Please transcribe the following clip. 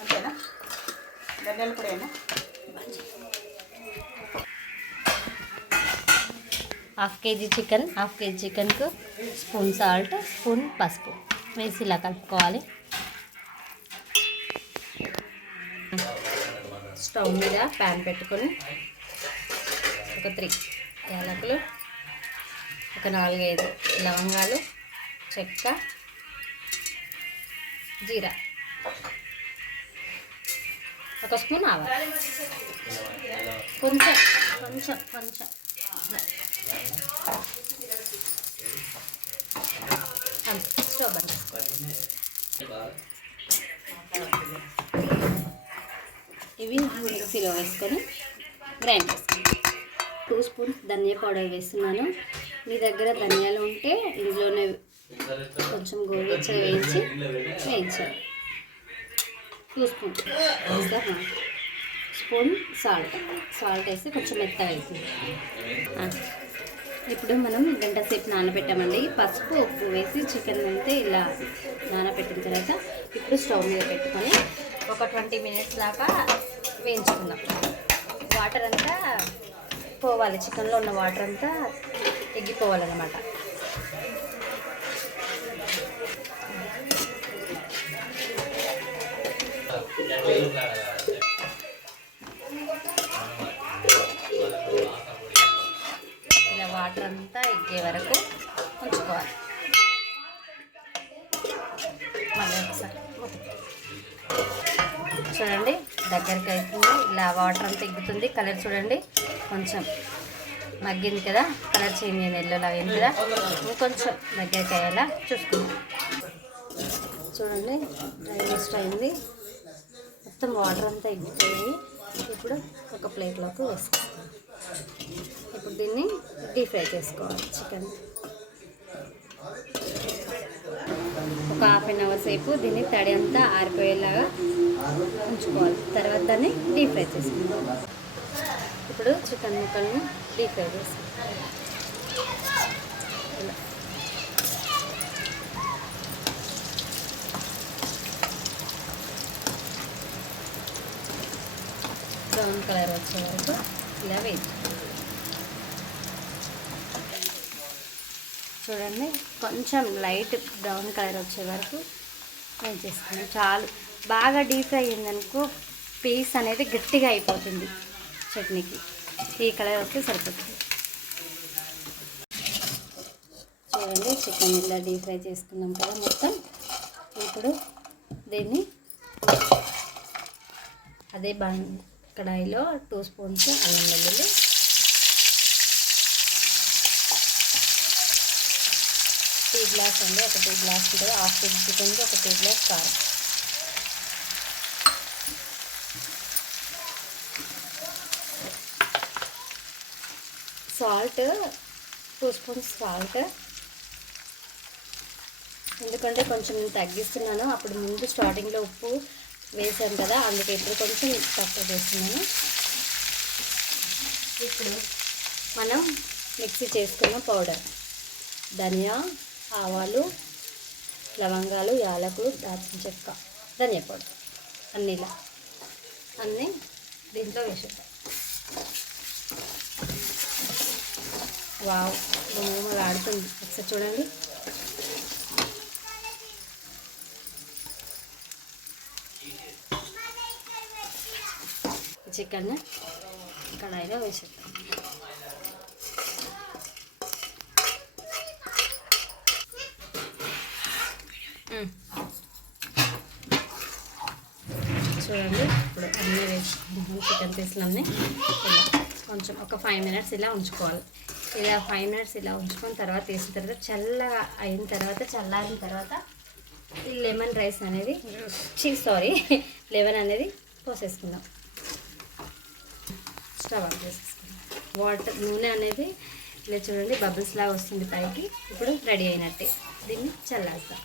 అంతేనా? ధనియాల half KG chicken half KG చికెన్కు spoon salt spoon పసుపు. వేసి ఇలా కలుపుకోవాలి. స్టవ్ మీద ప్యాన్ పెట్టుకొని ఒక త్రీ యాలకులు ఒక నాలుగైదు లవంగాలు చెక్క జీరా. ఒక స్పూన్ ఆవాలు. కొంచెం కొంచెం కొంచెం. అంతే స్టవ్ బంద్ ఇవి మిక్సీలో వేసుకొని గ్రైండ్ చేసుకోండి టూ స్పూన్స్ ధనియా పౌడర్ వేస్తున్నాను. మీ దగ్గర ధనియాలు ఉంటే ఇందులోనే కొంచెం గోరువెచ్చగా వేయించి వేయించాలి two spoon. Spoon salt. Salt వేస్తే కొంచెం మెత్తగా అవుతుంది ఇప్పుడు మనం గంట సేపు నానబెట్టామండి. పసుపు ఉప్పు వేసి చికెన్ అయితే ఇలా నానబెట్టిన తర్వాత ఇప్పుడు స్టవ్ మీద పెట్టుకొని ఒక ట్వంటీ మినిట్స్ దాకా వేయించుకుందాం. వాటర్ అంతా పోవాలి చికెన్లో ఉన్న వాటర్ అంతా ఎగ్గిపోవాలన్నమాట ఇలా వాటర్ అంతా ఎగ్గే వరకు ఉంచుకోవాలి. మళ్ళీ ఒకసారి. చూడండి. దగ్గరికి అవుతుంది ఇలా వాటర్ అంతా ఎగ్గుతుంది. కలర్ చూడండి. కొంచెం మగ్గింది కదా. కలర్ చేంజ్ అయింది. ఎల్లోలా అయింది కదా. ఇంకొంచెం దగ్గరికి అయ్యేలా చూసుకుందాం. చూడండి. రైస్ట్ అయింది. మొత్తం వాటర్ అంతా ఎగ్గిపోయి ఇప్పుడు ఒక ప్లేట్లోకి వేసుకోవాలి ఇప్పుడు దీన్ని డీప్ ఫ్రై చేసుకోవాలి. చికెన్ ఒక హాఫ్ అన్ అవర్ సేపు దీన్ని తడి అంతా ఆరిపోయేలాగా దాన్ని డీప్ ఫ్రై చేసుకుందాం ఇప్పుడు చికెన్ ముక్కలను డీప్ ఫ్రై చేసుకోవాలి బ్రౌన్ కలర్ వచ్చే వరకు ఇలా వేయించాలి చూడండి కొంచెం లైట్ బ్రౌన్ కలర్ వచ్చే వరకు వేయించేస్తాను. చాలు. బాగా డీప్ ఫ్రై అయిందనుకో పీస్ అనేది గట్టిగా అయిపోతుంది చట్నీకి. ఈ కలర్ వస్తే సరిపోతుంది. చూడండి చికెన్ ఇలా డీప్ ఫ్రై చేసుకున్నాం కదా మొత్తం. ఇప్పుడు దీన్ని అదే బా కడాయిలో టూ స్పూన్స్ అల్లం వెల్లుల్లి. టీ గ్లాస్ అండి ఒక టీ గ్లాస్ ఉంటుంది. హాఫ్ కేజీ చికెన్కి ఒక టీ గ్లాస్ కారం. Salt two spoons salt. ఎందుకంటే కొంచెం నేను తగ్గిస్తున్నాను. అప్పుడు ముందు స్టార్టింగ్లో ఉప్పు వేసాను కదా అందుకే ఇప్పుడు కొంచెం తక్కువ చేస్తున్నాను ఇప్పుడు మనం మిక్సీ చేసుకున్న పౌడర్. ధనియా ఆవాలు లవంగాలు యాలకులు దాచిన చెక్క ధనియా పౌడర్. అన్నీ ఇలా. అన్నీ దీంట్లో వేసేద్దాం. వావ్. గుమగుమలు ఆడుతుంది. ఒకసారి చూడండి. చికెన్ కడాయిలో వేసేద్దాం. చూడండి. ఇప్పుడు అన్నీ వేసి చికెన్ పీసులన్నీ. ఇలా. కొంచెం ఒక ఫైవ్ మినిట్స్ ఇలా ఉంచుకోవాలి. ఇలా ఫైవ్ మినిట్స్ ఇలా ఉంచుకొని తర్వాత వేసిన తర్వాత చల్లగా అయిన తర్వాత చల్లారిన తర్వాత ఈ లెమన్ రైస్ అనేది చీ సారీ లెమన్ అనేది పోసేసుకుందాం. స్టవ్ ఆన్ చేసేసుకుందాం. వాటర్ నూనె అనేది ఇలా చూడండి బబుల్స్ లాగా వస్తుంది పైకి. ఇప్పుడు రెడీ అయినట్టే. దీన్ని చల్లాస్తాం